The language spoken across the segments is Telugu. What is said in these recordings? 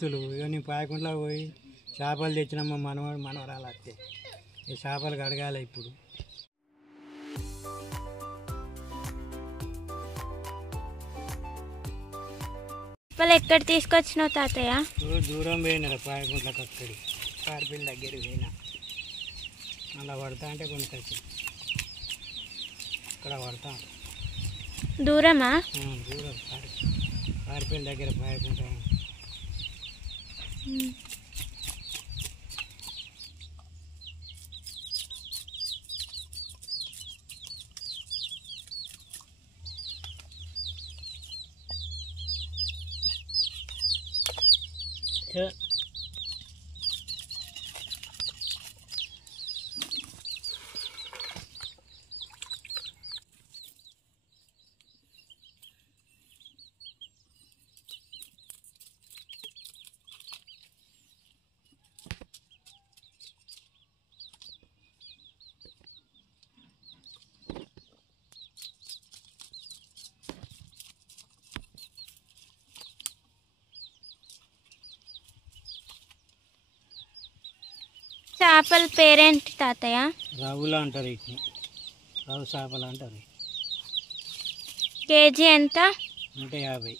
దోస్తులు ఇక నేను పాయకుండా పోయి చేపలు తెచ్చినమ్మ మనవరాలు వస్తే ఈ చేపలు కడగాలి ఇప్పుడు. చేపలు ఎక్కడ తీసుకొచ్చినావు తాతయ్య? దూరం పోయినారా పాయకుంట్లకు, అక్కడి పారిపిల్ల దగ్గరికి పోయినా అలా పడతా అంటే కొన్ని ఖర్చు ఇక్కడ పడతా. దూరమా? దూరం పారిపిల్ల దగ్గర పాయకుంటా. చేపల పేరేంటి తాతయ్య? రావులు అంటారు, వీటిని రావు చేపలు అంటారు. కేజీ ఎంత? 150.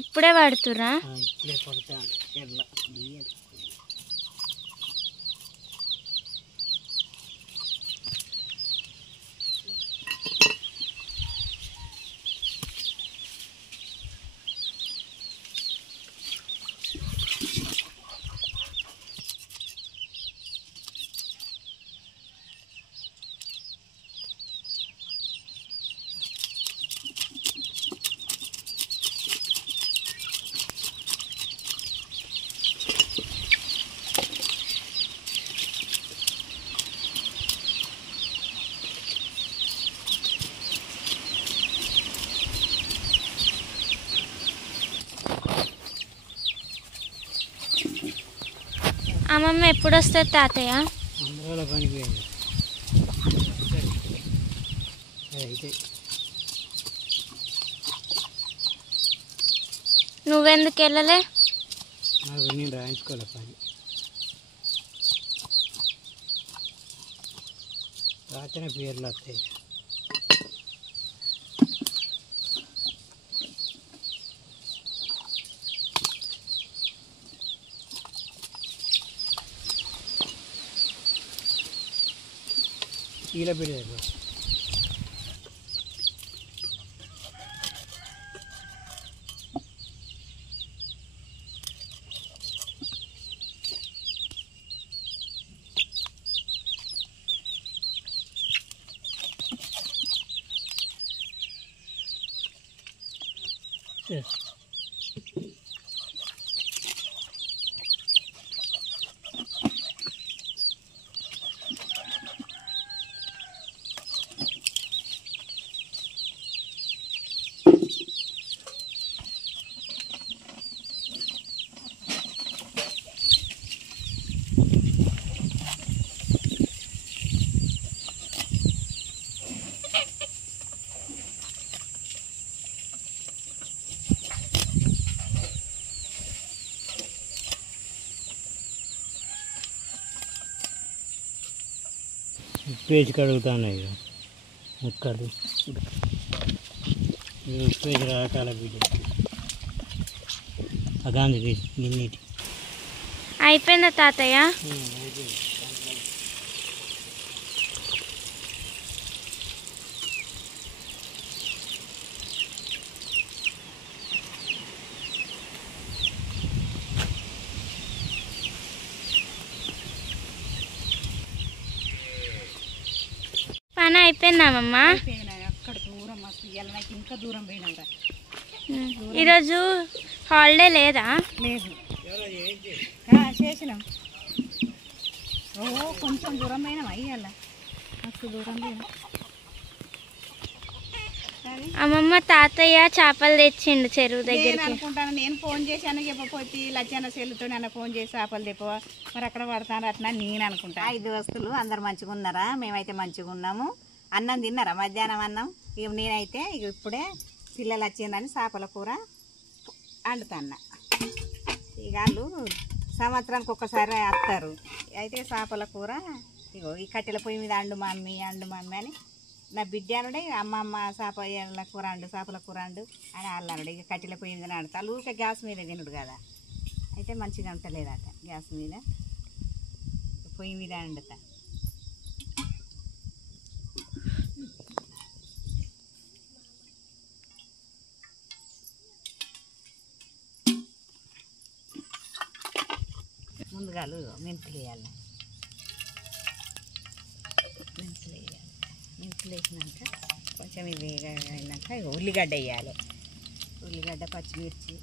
ఇప్పుడే పడుతురా? ఇప్పుడే పడతాను. ఎట్లా అమ్మమ్మ ఎప్పుడు వస్తుంది తాతయ్య? అందరూ పనికి పోయింది. అయితే నువ్వెందుకు వెళ్ళలే? నాకు నేను రాయించుకోలే పని. రాత్రి పేర్లు వస్తాయి. ఇలా పెడతారు. ఉప్పేసి కడుగుతాను. ఇక ముక్కలు ఉప్పేసి రకాల బిడ్డ అగాంధీ గిన్నీటి అయిపోయిందా తాతయ్య? పని అయిపోయిందామమ్మ? అక్కడ దూరం మస్తు ఇవాళ నాకు ఇంకా దూరం పోయినా. ఈరోజు హాలిడే లేదా? లేదు, చేసినాం. కొంచెం దూరం పోయినాం. అయ్యాల మస్తు దూరం పోయినా. అమ్మమ్మ తాతయ్య చేపలు తెచ్చిండు చెరువు దగ్గర అనుకుంటాను. నేను ఫోన్ చేశాను చెప్పపోతే లచ్చన్న సెల్లుతో నన్ను ఫోన్ చేసి చేపలు తెప్పవా మరి అక్కడ పడతాను అట్లా నేను అనుకుంటా. 5 వస్తువులు అందరు మంచిగా ఉన్నారా? మేమైతే మంచిగా ఉన్నాము. అన్నం తిన్నారా? మధ్యాహ్నం అన్నం. ఇక నేనైతే ఇక ఇప్పుడే పిల్లలు వచ్చిందని చేపల కూర వండుతున్నా. ఇక వాళ్ళు సంవత్సరానికి ఒక్కసారి వస్తారు. అయితే చేపల కూర ఇగో ఈ కట్టెల పొయ్యి మీద అండు మమ్మీ అని నా బిడ్డ అనుడే అమ్మమ్మ చేపల కూర అండు చేపల కూర అండు అని వాళ్ళు అనుడు. ఇక కట్టెల పొయ్యి మీద వండుతారు. ఊరికే గ్యాస్ మీద తినుడు కదా, అయితే మంచిగా ఉంటలేదట. గ్యాస్ మీద పొయ్యి మీద వండుతా. ముందుగా మెంతులు వేయాలి. మెంతులు వేసినాక కొంచెం ఇవి అయినాక ఉల్లిగడ్డ వేయాలి. ఉల్లిగడ్డ, పచ్చిమిర్చి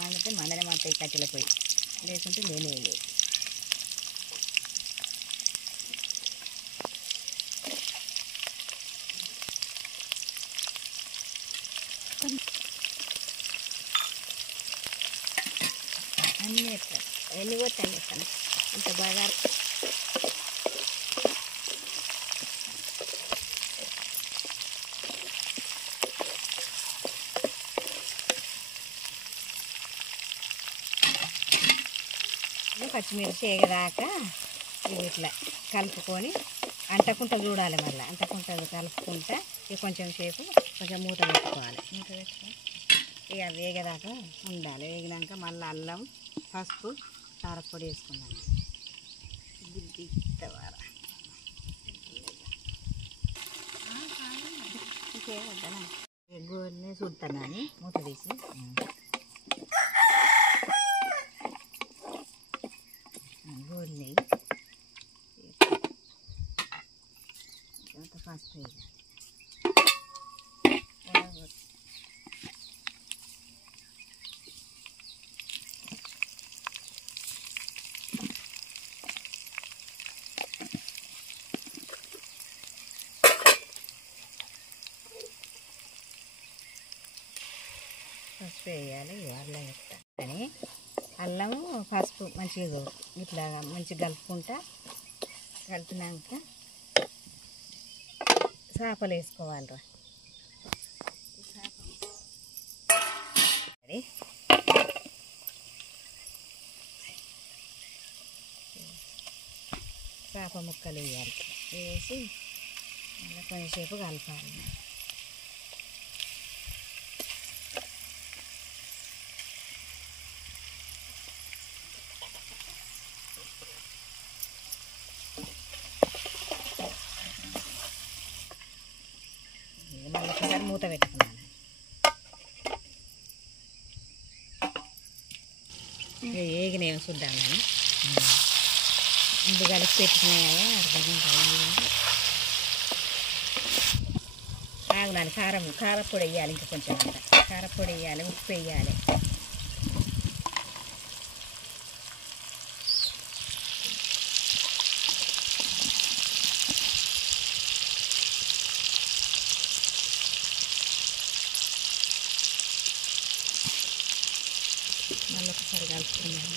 వాళ్ళతో మండనే మాత్రం కట్టెల పోయి లేకుంటే లేదు. అన్నీ వేస్తాను, ఎన్ని కొట్టాను వేస్తాను ఇంత బాగా. పచ్చిమిర్చి వేగదాకా ఇవి ఇట్లా కలుపుకొని అంటకుంటా చూడాలి. మళ్ళీ అంటకుంటా కలుపుకుంటా ఇక కొంచెం సేపు కొంచెం మూత పెట్టుకోవాలి. మూత పెట్టుకొని ఇక వేగదాకా ఉండాలి. వేగినాక మళ్ళీ అల్లం, పసుపు, కారపొడి వేసుకున్నాను. ఇంకేమొద్దనా గోల్ని చూస్తానని మూత తీసి గోల్ని ఫస్ట్ పసుపు వేయాలి. అల్లం వేస్తాను కానీ అల్లము పసుపు మంచిగా ఇట్లా మంచిగా కలిపినాక చేపలు వేసుకోవాలిరా. చేప ముక్కలు వేయాలి. వేసి మళ్ళీ కొంచెంసేపు కలపాలి. మళ్ళీ ఒకసారి మూత పెట్టుకున్నాను. ఏగినేమో చూద్దాం కానీ ముందు కలిసి పెట్టుకున్నాయా అర్థం ఆగునాలి. కారపొడి వేయాలి. ఇంకా కొంచెం అంత కారపొడి వేయాలి, ఉప్పు వేయాలి. మళ్ళీ ఒకసారి కలుపుకున్నాను.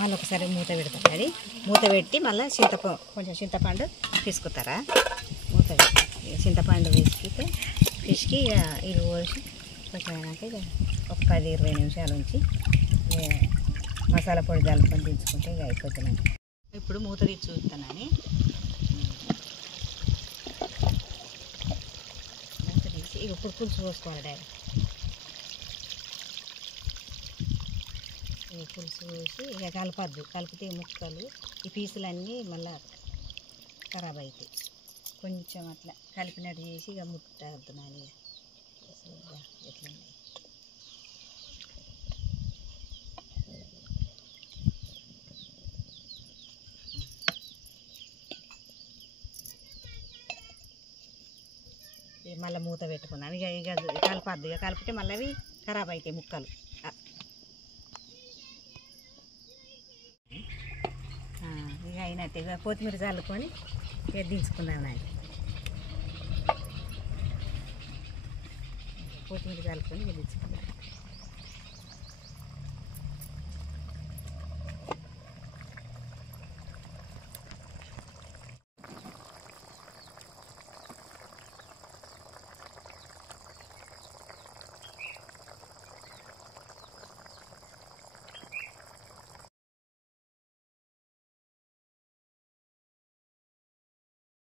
మళ్ళీ ఒకసారి మూత పెడతాం. అది మూత పెట్టి మళ్ళీ కొంచెం చింతపండు తీసుకుతారా. మూత పెట్టి చింతపండు పిసికితే పిసికి ఇక ఇది పోసి కొంచెం అయినాక ఇక ఒక 10-20 నిమిషాల నుంచి మసాలా పొడి కలుపుకొని దించుకుంటే ఇక అయిపోతున్నాను. ఇప్పుడు మూత తీసి చూస్తానని మూత తీసి ఇక ఇప్పుడు పులుసు పోసుకోవాలి. డైరెక్ట్ పులుసు పోసి ఇక కలపద్దు. కలిపితే ముక్కలు ఈ పీసులన్నీ మళ్ళీ ఖరాబ్ అవుతాయి. కొంచెం అట్లా కలిపినట్టు చేసి ఇక ముట్టద్దు. నాని ఎట్లా మళ్ళీ మూత పెట్టుకున్నాను. ఇక కలపద్దు, ఇక కలిపితే మళ్ళీ అవి ఖరాబ్ అవుతాయి ముక్కలు. ఇక అయినట్టు ఇక కొత్తిమీర చల్లుకొని ఇక దించుకున్నాను. కొత్తిమీర చల్లుకొని ఇక దించుకున్నాను.